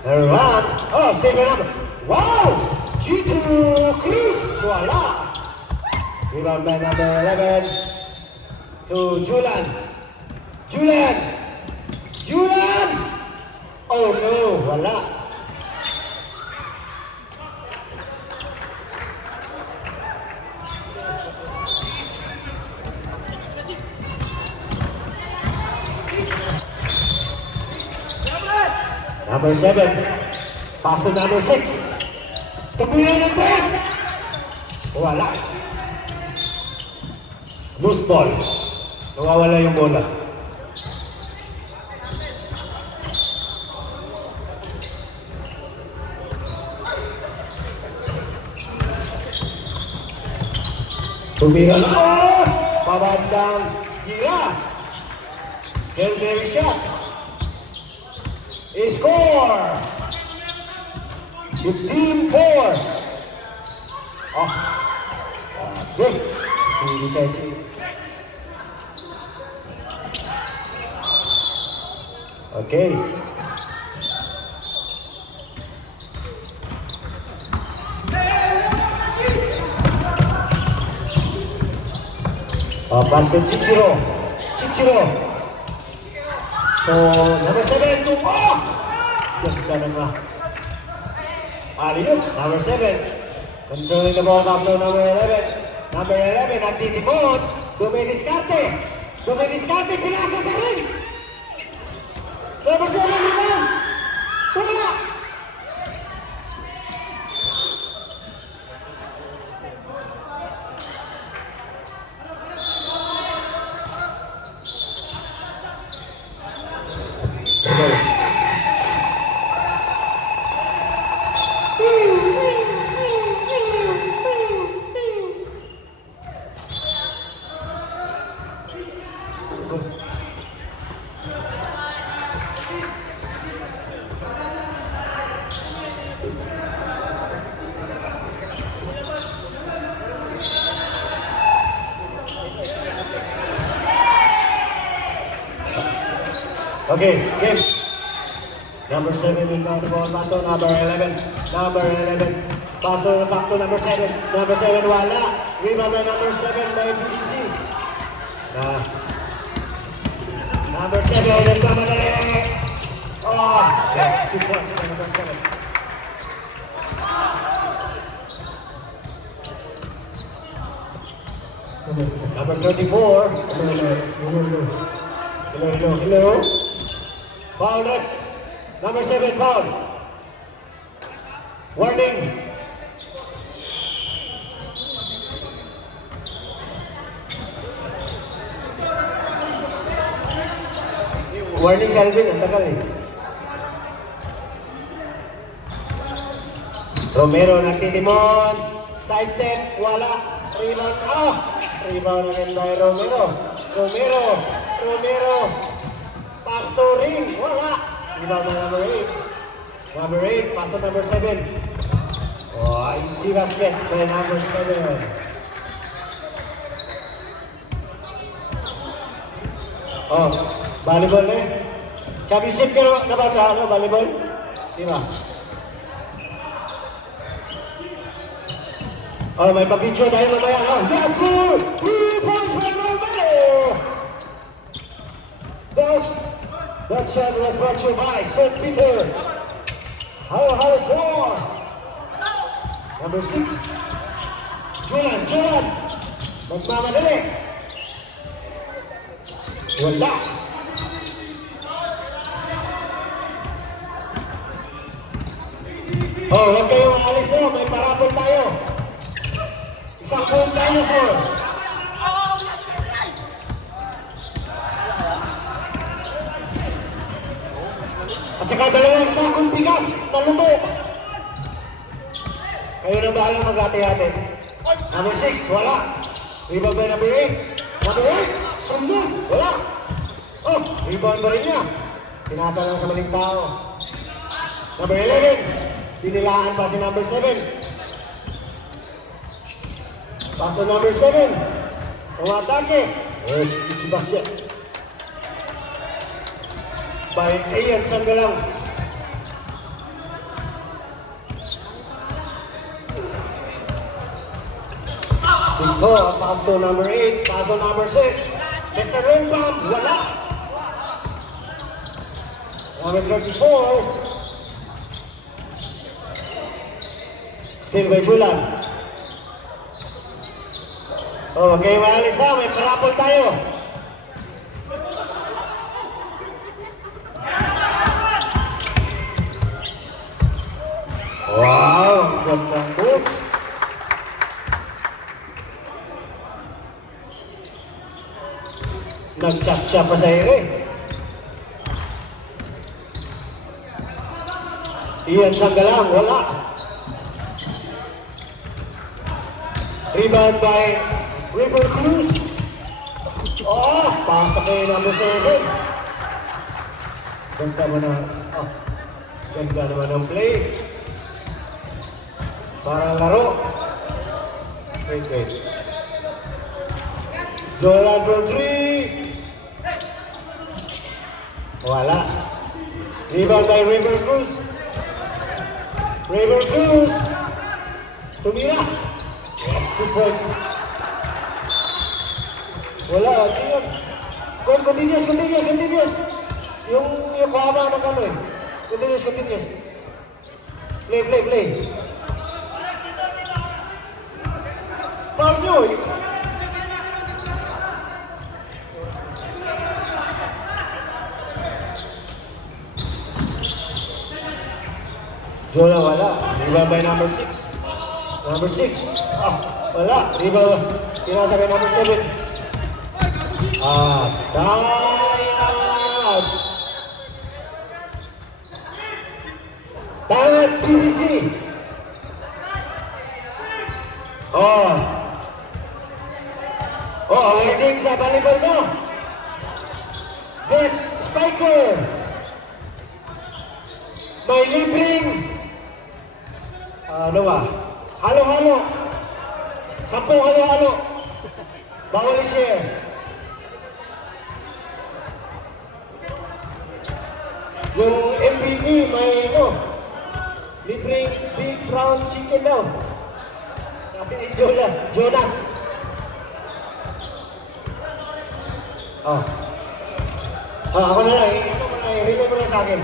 Around. Oh, second number. Wow! G2 Cruz. Wala. Rebound by number 11 to Julian. Julian! Oh no, wala. Number 7. Pass to number 6. Tubuyan ng press. Wala. Loose ball. Nawawala yung bola. Tumira na. Oh! Pabandang Gira. Kelberry shot. Score! 15-4. Oh. Good. Hindi siya. Okay. Basket Chichiro. So, number 7 to ganda naman. Aliyot, number 7. Controlling the ball after number 11. Number 11, nagtitipon. Dumidiskarte, pinasa sa ring. Number 7 naman. Wala. Okay, game. Number 7 will go to ball. Back to number 11. Back to number 7. Number 7 wala. Rebound by number 7 by PGC. Number 7 is coming. Oh, yes, 2 points by number 7. Number 34. Hello. Foul red. Number 7 foul. Warning. Warning sa Alvin, ang tagal eh. Romero nagtitimon. Side step, wala. Rebound. Rebound again by Romero. Pass to ring. Wala. Rebound by number 8. Number 8, pass to number 7. Oh, easy basket by number 7. Oh, volleyball na eh. Championship ka na ba sa volleyball? Di ba? Oh, may pag-video tayo mamaya. Oh, yeah, cool! 2 points for Romero! That shot was brought to you by St. Peter. How score? Number 6. Julian. Magmamadali. Wala. Oh, huwag kayong alis na. May parapol tayo. Isang buong dinosaur. At saka dalawang sakong bigas na lubog. Kayo na bahala mag-ate-ate. Number 6, wala. Rebound by number 8. Number 8, from doon, wala. Oh, rebound ba rin niya? Pinasa lang sa maling tao. Number 11, pinilaan pa si number 7. Pass to number 7. Umatake. Si Basket. By Ian Sangalang. Pass to number 8, pass to number 6. Mr. Rembam, wala. Number 34. Still by Julan. Oh, okay, maalis na. May parapol tayo. Wow, ang gandang boots. Nag-chat-chat pa sa ere. Iyan Sanggalang, wala. Rebound by River Cruz. Oh, pasok kayo number 7. Ganda mo na. Oh, ganda naman ang play. Parang laro. Wait. Jolan Rodri. Wala. Rebound by River Cruz. River Cruz. Tumira. Yes, 2 points. Wala, di yun. Continuous. Yung kuhama ng ano eh. Continuous. Play. Foul nyo eh. Jola wala. Rebound by number 6. Number 6. Wala. Rebound. Kinasa kay number 7. Tangan PBC. Awarding sa volleyball mo. Best spiker. May libreng halo-halo. 10 halo-halo. Bawal i-share. Yung MVP may libreng big brown chicken daw. Sabi ni Jonas. Ako na lang. Hingin mo na sa akin.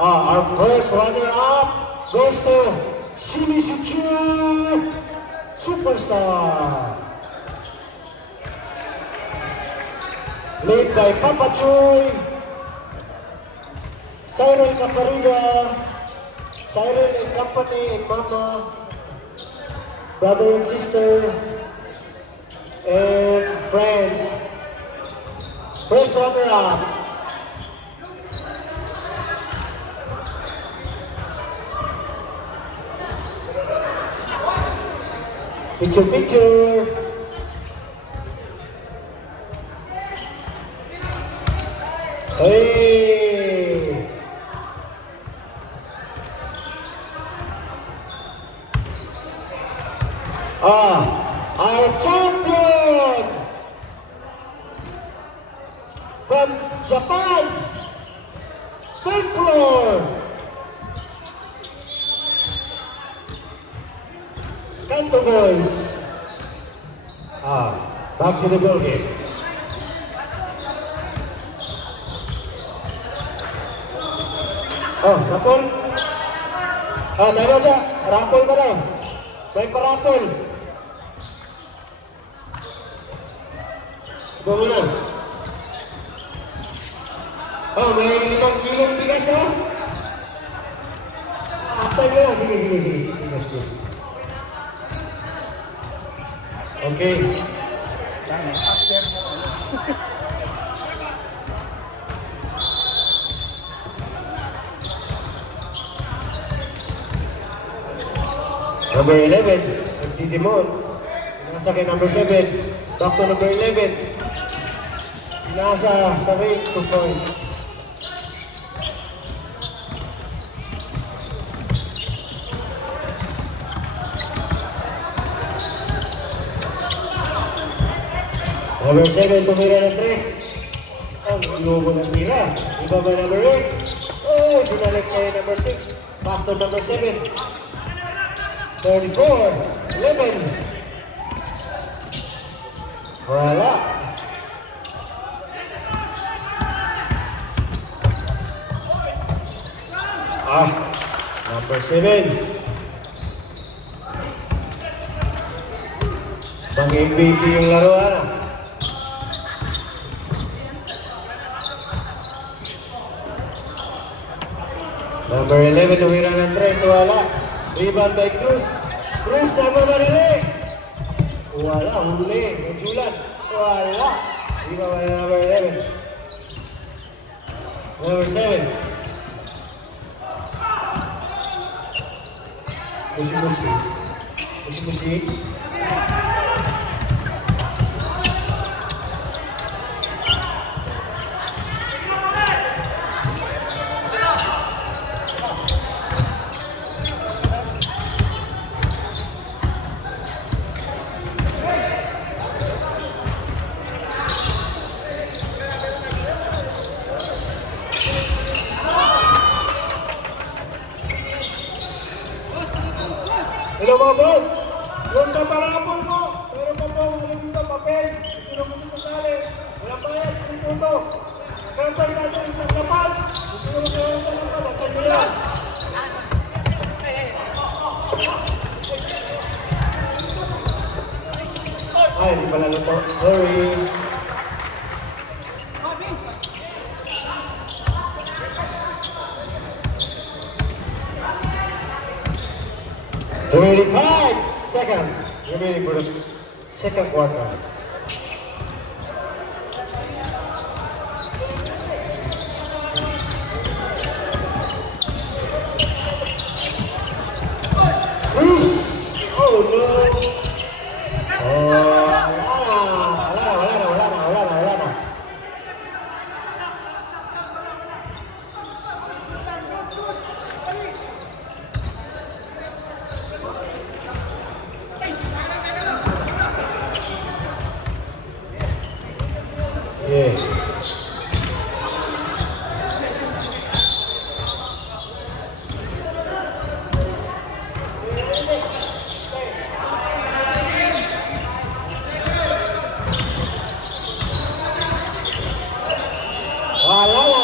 Our first runner-up goes to Shimizuchu Superstar. Led by Papa Choy, Cyril Capariga, Cyril and Company and Mama, brother and sister, and friends. First runner-up. Picture. Hey. Our champion from Japan, third floor. Kanto boys. Back to the ball game. Rapol. Tama siya. Rapol ba daw? May parapol. Ito muna. May 5 kilong bigas After nyo lang. Sige. Okay. After mo. Number 11, Timon. Nasa kay number 7. Back to number 11. Nasa sa ring 2 points. Number 7, tumira ng 3. Ang lobo ng tira. Iba ba number 8? Binalik kay number 6. Pass to number 7. 34, 11. Wala. Number 7. Pang MVP yung laruan. Number 11, tumira ng 3, wala. Rebound by Cruz. Cruz na mamarili. Wala, huli. Medjulan. Wala. Rebound by number 11. Number 7. Musi-musi. Musi-musi. Hello mga boss! Yung kaparapon mo! Meron pa po, wala dito, papel! Sino mo dito sali? Wala pa yan, yung puto! Meron pa sa atin isang lapad! Sino mo meron sa lapad? Asan nila? Ay, di pala luto. Sorry! Remaining 5 seconds remaining for the second quarter. Oh no! Oh, wala na. Yeah. Wala na.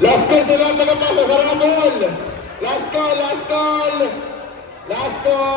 Last call sa lahat nakapasa sa Ramon. Last call. Last call.